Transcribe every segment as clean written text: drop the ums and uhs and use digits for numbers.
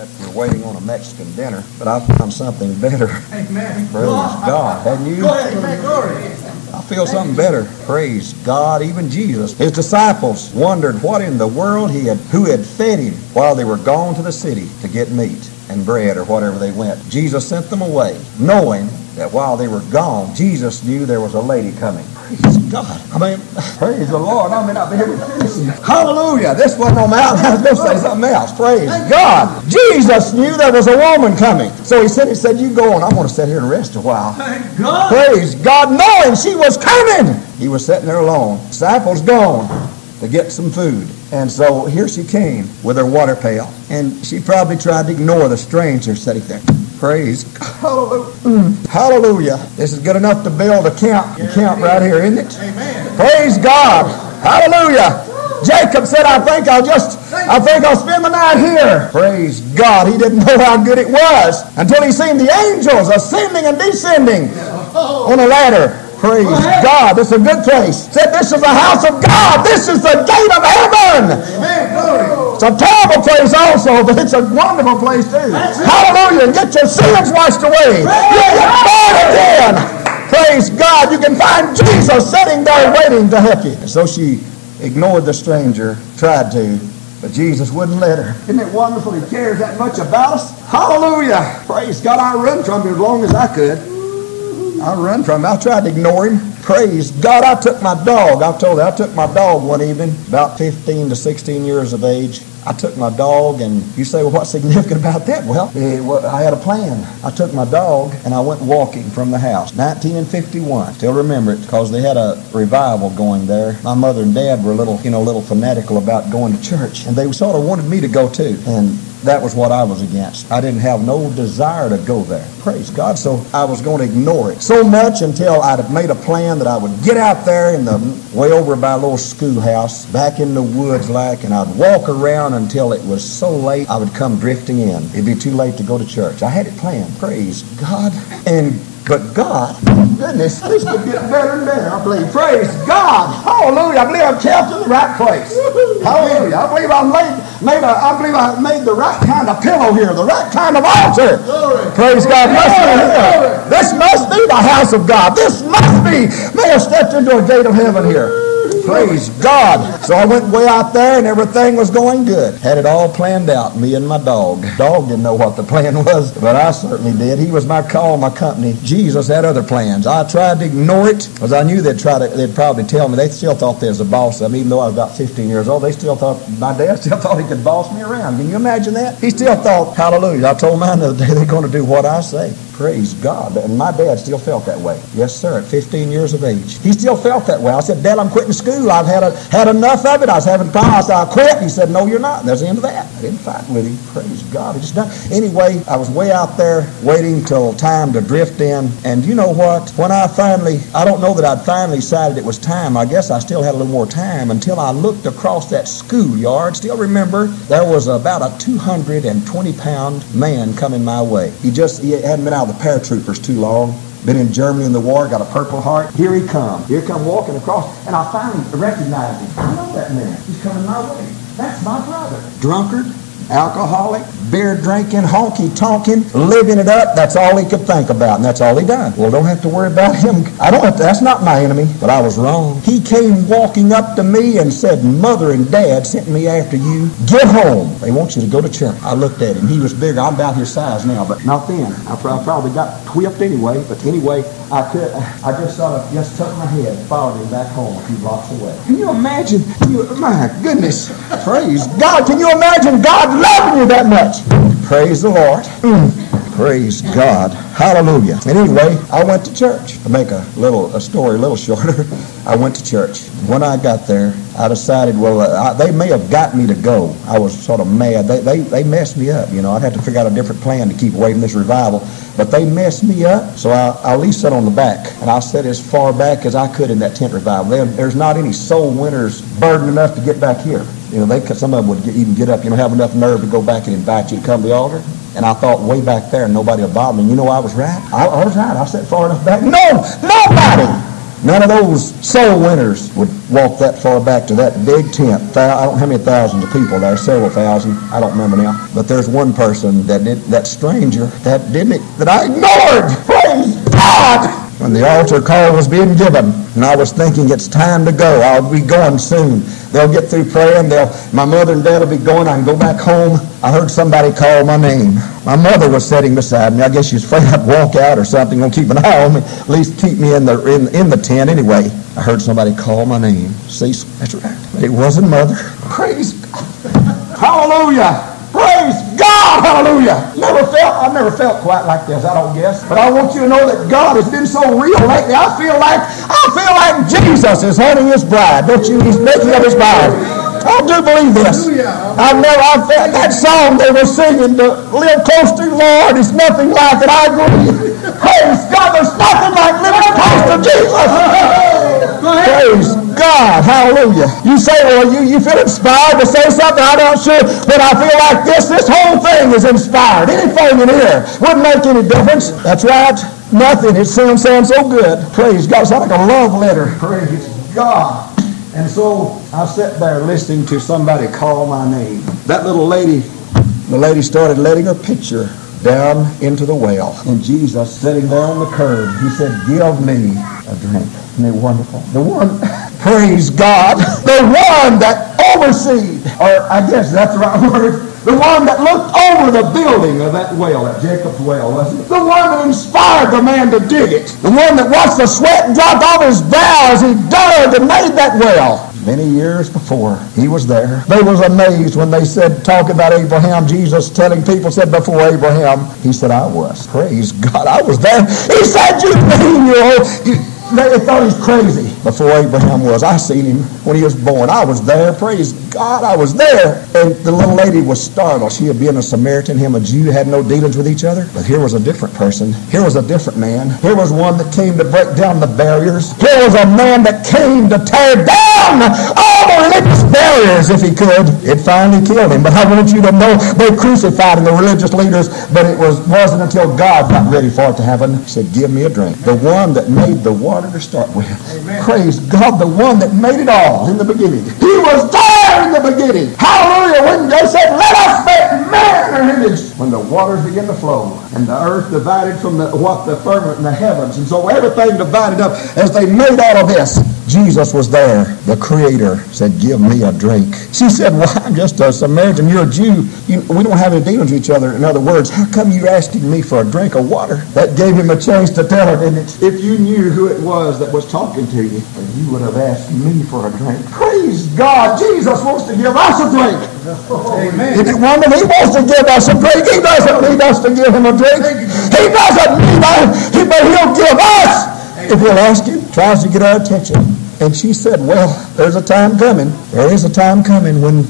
that we're waiting on a Mexican dinner, but I found something better. Amen. Praise God. Hadn't you? Go ahead, amen. Glory. I feel something better. Praise God. Even Jesus. His disciples wondered what in the world who had fed him while they were gone to the city to get meat and bread or whatever they went. Jesus sent them away, knowing that while they were gone, Jesus knew there was a lady coming. Praise God. Praise the Lord. I may not be able to finish it. Hallelujah. This wasn't on my outline. I was going to say something else. Praise God. Jesus knew there was a woman coming. So he said, you go on. I'm going to sit here and rest a while. Thank God. Praise God. Knowing she was coming. He was sitting there alone. Disciples gone to get some food. And so here she came with her water pail. And she probably tried to ignore the stranger sitting there. Praise God. Hallelujah. Hallelujah. This is good enough to build a camp. A camp right here, isn't it? Amen. Praise God. Hallelujah. Jacob said, I think I'll spend the night here. Praise God. He didn't know how good it was until he seen the angels ascending and descending on a ladder. Praise God. This is a good place. Said this is the house of God. This is the gate of heaven. Amen. Glory. It's a terrible place also, but it's a wonderful place too. Hallelujah. And get your sins washed away. You get born again. Praise God. You can find Jesus sitting there waiting to help you. And so she ignored the stranger, tried to, but Jesus wouldn't let her. Isn't it wonderful he cares that much about us? Hallelujah. Praise God. I run from him as long as I could. I run from him. I tried to ignore him. Praise God. I took my dog. I told you, I took my dog one evening, about 15 to 16 years of age. I took my dog, and you say, well, what's significant about that? Well, I had a plan. I took my dog, and I went walking from the house. 1951. Still remember it because they had a revival going there. My mother and dad were a little fanatical about going to church, and they sort of wanted me to go too. And that was what I was against. I didn't have no desire to go there. Praise God. So I was going to ignore it so much until I'd have made a plan that I would get out there way over by a little schoolhouse, back in the woods and I'd walk around until it was so late I would come drifting in. It'd be too late to go to church. I had it planned. Praise God. But God, goodness, this could get better and better, I believe. Praise God. Hallelujah. I believe I'm kept in the right place. Hallelujah. I believe I made the right kind of pillow here, the right kind of altar. Glory. Praise God. This must be the house of God. This must be. May have stepped into a gate of heaven here. Praise God. So I went way out there and everything was going good. Had it all planned out, me and my dog. Dog didn't know what the plan was, but I certainly did. He was my call, my company. Jesus had other plans. I tried to ignore it because I knew they'd probably tell me. They still thought they was the boss of me, even though I was about 15 years old. My dad still thought he could boss me around. Can you imagine that? He still thought, hallelujah. I told mine the other day, they're going to do what I say. Praise God. And my dad still felt that way. Yes, sir, at 15 years of age. He still felt that way. I said, Dad, I'm quitting school. I've had enough of it. I was having problems. I said, I'll quit. He said, no, you're not. And that's the end of that. I didn't fight with him. Praise God. He just done. Anyway, I was way out there waiting till time to drift in. And you know what? When I don't know that I'd finally decided it was time. I guess I still had a little more time until I looked across that schoolyard. Still remember, there was about a 220-pound man coming my way. He hadn't been out of the paratroopers too long. Been in Germany in the war, got a Purple Heart. Here he come walking across, and I finally recognized him. I know that man. He's coming my way. That's my brother. Drunkard, alcoholic, beer drinking, honky-tonking, living it up. That's all he could think about, and that's all he done. Well, don't have to worry about him. That's not my enemy, but I was wrong. He came walking up to me and said, Mother and Dad sent me after you. Get home. They want you to go to church. I looked at him. He was bigger. I'm about his size now, but not then. I probably got whipped anyway, but anyway, I just sort of tucked my head, followed him back home a few blocks away. Can you imagine? My goodness. Praise God. Can you imagine God loving you that much? Praise the Lord. Praise God. Hallelujah. And anyway, I went to church. To make a story a little shorter, I went to church. When I got there, I decided, they may have got me to go. I was sort of mad. They messed me up. I'd have to figure out a different plan to keep away from this revival. But they messed me up, so I at least sat on the back. And I sat as far back as I could in that tent revival. There's not any soul winners burdened enough to get back here. Some of them would even get up, have enough nerve to go back and invite you to come to the altar. And I thought way back there, nobody would bother me. I was right. I was right. I sat far enough back. No, nobody None of those soul winners would walk that far back to that big tent. I don't know how many thousands of people there, several thousand. I don't remember now. But there's one person that did, that stranger, that I ignored. Praise God! When the altar call was being given, and I was thinking it's time to go. I'll be going soon. They'll get through praying. My mother and dad will be going. I can go back home. I heard somebody call my name. My mother was sitting beside me. I guess she was afraid I'd walk out or something. Gonna keep an eye on me. At least keep me in the tent anyway. I heard somebody call my name. See, that's right. It wasn't Mother. Praise God. Hallelujah. Praise God, hallelujah. I've never felt quite like this, I don't guess. But I want you to know that God has been so real lately. I feel like Jesus is holding his bride. Don't you? He's making up his bride. I do believe this. I've felt that song they were singing, to live close to the Lord is nothing like it. I agree. Praise God, there's nothing like living close to Jesus. Praise God, hallelujah. You say, well, you feel inspired to say something? I'm not sure, but I feel like this whole thing is inspired. Anything in here wouldn't make any difference. That's right. Nothing. It sounds so good. Praise God. It's like a love letter. Praise God. And so I sat there listening to somebody call my name. That little lady, the lady started letting her picture down into the well. And Jesus, sitting there on the curb, he said, give me a drink. Isn't it wonderful? The one, praise God, the one that overseed, or I guess that's the right word, the one that looked over the building of that well, that Jacob's well, wasn't it? The one that inspired the man to dig it. The one that watched the sweat drop off his brow as he dug and made that well. Many years before, he was there. They was amazed when they said, talking about Abraham, Jesus telling people, said before Abraham, he said, I was. Praise God, I was there. He said, you mean they thought he's crazy before Abraham was. I seen him when he was born. I was there. Praise God, I was there. And the little lady was startled. She had been a Samaritan, him a Jew, had no dealings with each other. But here was a different person. Here was a different man. Here was one that came to break down the barriers. Here was a man that came to tear down all the religious barriers if he could. It finally killed him. But I want you to know they crucified him, the religious leaders, but it wasn't until God got ready for it to happen. He said, give me a drink. The one that made the water to start with. Amen. Praise God, the one that made it all in the beginning. He was there in the beginning. Hallelujah. When they said, let us make man in our image. When the waters began to flow and the earth divided from the firmament and the heavens. And so everything divided up as they made all of this. Jesus was there. The Creator said, give me a drink. She said, well, I'm just a Samaritan. You're a Jew. We don't have any dealings with each other. In other words, how come you're asking me for a drink of water? That gave him a chance to tell her, didn't it? If you knew who it was that was talking to you, you would have asked me for a drink. Praise God. Jesus wants to give us a drink. Amen. Isn't it wonderful? He wants to give us a drink. He doesn't need us to give him a drink. He doesn't need us, but he'll give us. If we'll ask him, tries to get our attention. And she said, well, there's a time coming. There is a time coming when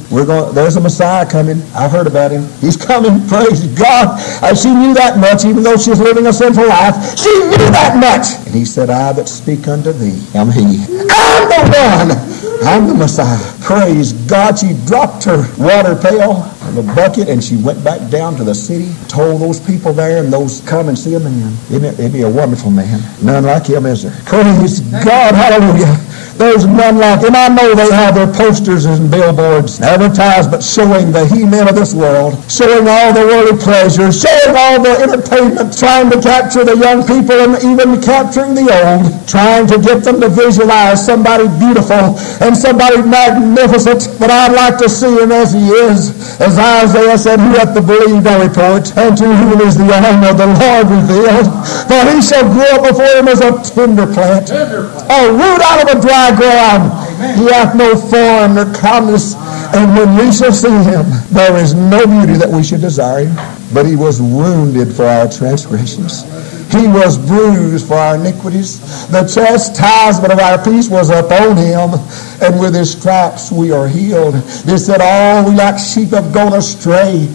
there's a Messiah coming. I've heard about him. He's coming. Praise God. She knew that much, even though she was living a sinful life. She knew that much. And he said, I that speak unto thee am he. I'm the one. I'm the Messiah. Praise God. She dropped her water pail in the bucket and she went back down to the city, told those people there and those come and see a man. Isn't he a wonderful man? None like him, is there? Praise God. Hallelujah. There's none like him. I know they have their posters and billboards, advertisements showing the he-men of this world, showing all the worldly pleasures, showing all the entertainment, trying to capture the young people and even capturing the old, trying to get them to visualize somebody beautiful and somebody magnificent. But I'd like to see him as he is. As Isaiah said, who hath believed our report, and to whom is the honor of the Lord revealed? For he shall grow up before him as a tender plant, a root out of a dry ground. Amen. He hath no form nor comeliness, and when we shall see him, there is no beauty that we should desire him. But he was wounded for our transgressions. He was bruised for our iniquities. The chastisement of our peace was upon him, and with his stripes we are healed. They said, all we like sheep have gone astray.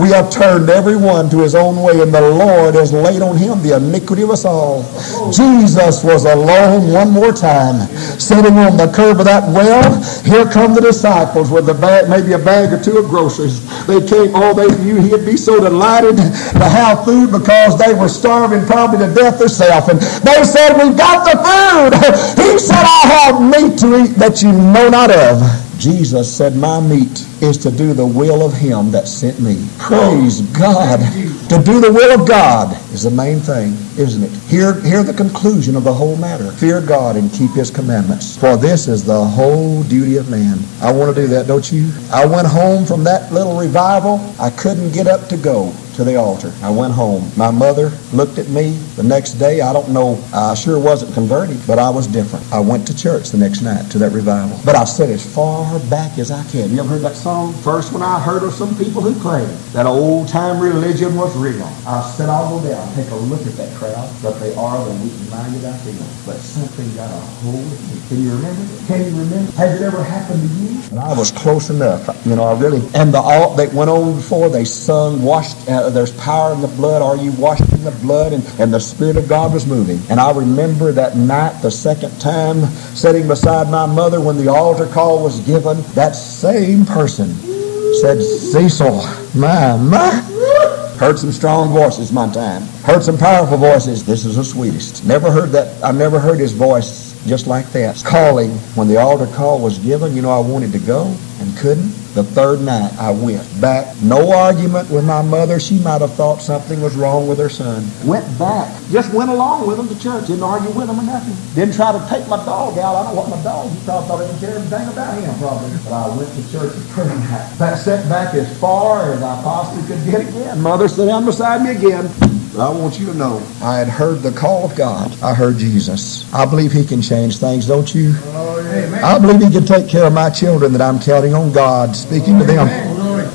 We have turned every one to his own way, and the Lord has laid on him the iniquity of us all. Jesus was alone one more time, sitting on the curb of that well. Here come the disciples with a bag, maybe a bag or two of groceries. They came, they knew he'd be so delighted to have food because they were starving probably to death themselves. And they said, we've got the food. He said, I have meat to eat that you know not of. Jesus said, my meat is to do the will of him that sent me. Praise God. To do the will of God is the main thing, isn't it? Hear the conclusion of the whole matter. Fear God and keep his commandments, for this is the whole duty of man. I want to do that, don't you? I went home from that little revival. I couldn't get up to go to the altar. I went home. My mother looked at me the next day. I don't know, I sure wasn't converted, but I was different. I went to church the next night to that revival. But I sat as far back as I can. You ever heard that song? First when I heard of some people who claimed that old-time religion was real, I said, I'll go down and take a look at that crowd, but they are the weak-minded I feel. But something got a hold of me. Can you remember? Can you remember? Has it ever happened to you? And I was close enough. I really, and they went on before, they sung, washed, there's power in the blood. Are you washed in the blood? And the Spirit of God was moving. And I remember that night, the second time, sitting beside my mother when the altar call was given, that same person said, Cecil, my. Heard some strong voices one time. Heard some powerful voices. This is the sweetest. Never heard that. I never heard his voice just like that. Calling when the altar call was given. I wanted to go and couldn't. The third night I went back. No argument with my mother. She might have thought something was wrong with her son. Went back. Just went along with him to church. Didn't argue with him or nothing. Didn't try to take my dog out. I don't want my dog. He probably thought I didn't care anything about him probably. But I went to church the third night. Sat back as far as I possibly could get again. Mother sat down beside me again. But I want you to know, I had heard the call of God. I heard Jesus. I believe he can change things, don't you? Amen. I believe he can take care of my children, that I'm counting on God speaking to them.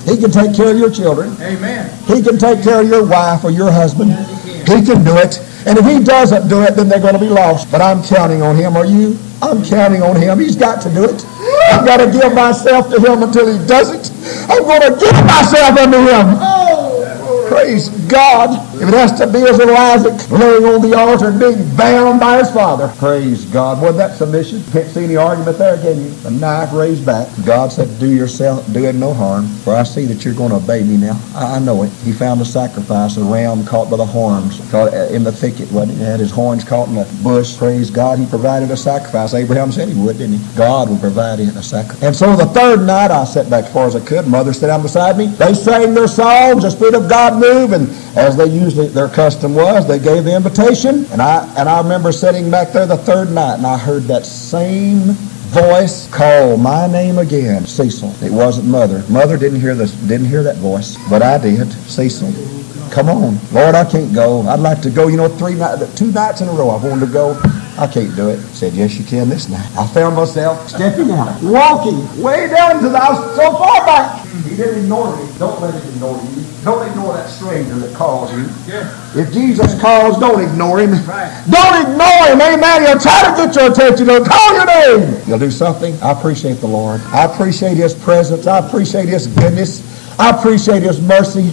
He can take care of your children. Amen. He can take care of your wife or your husband. He can do it. And if he doesn't do it, then they're going to be lost. But I'm counting on him. Are you? I'm counting on him. He's got to do it. I've got to give myself to him until he does it. I'm going to give myself unto him. Praise God. If it has to be as little Isaac laying on the altar and being bound by his father. Praise God. Wasn't that submission? Can't see any argument there, can you? The knife raised back. God said, do him no harm, for I see that you're going to obey me now. I know it. He found a sacrifice, a ram caught by the horns, caught in the thicket, wasn't he? He had his horns caught in the bush. Praise God. He provided a sacrifice. Abraham said he would, didn't he? God would provide a sacrifice. And so the third night, I sat back as far as I could. Mother sat down beside me. They sang their songs. The Spirit of God moved, and as they usually, their custom was, they gave the invitation. And I remember sitting back there the third night, and I heard that same voice call my name again, Cecil. It wasn't Mother. Mother didn't hear that voice, but I did. Cecil, come on. Lord, I can't go. I'd like to go. 2 nights in a row I wanted to go. I can't do it. Said, yes, you can this night. I found myself stepping out, walking way down to the house, so far back. He didn't ignore me. Don't let him ignore you. Don't ignore that stranger that calls you. Yeah. If Jesus calls, don't ignore him. Right. Don't ignore him. Amen. He'll try to get your attention. He'll call your name. You'll do something. I appreciate the Lord. I appreciate his presence. I appreciate his goodness. I appreciate his mercy.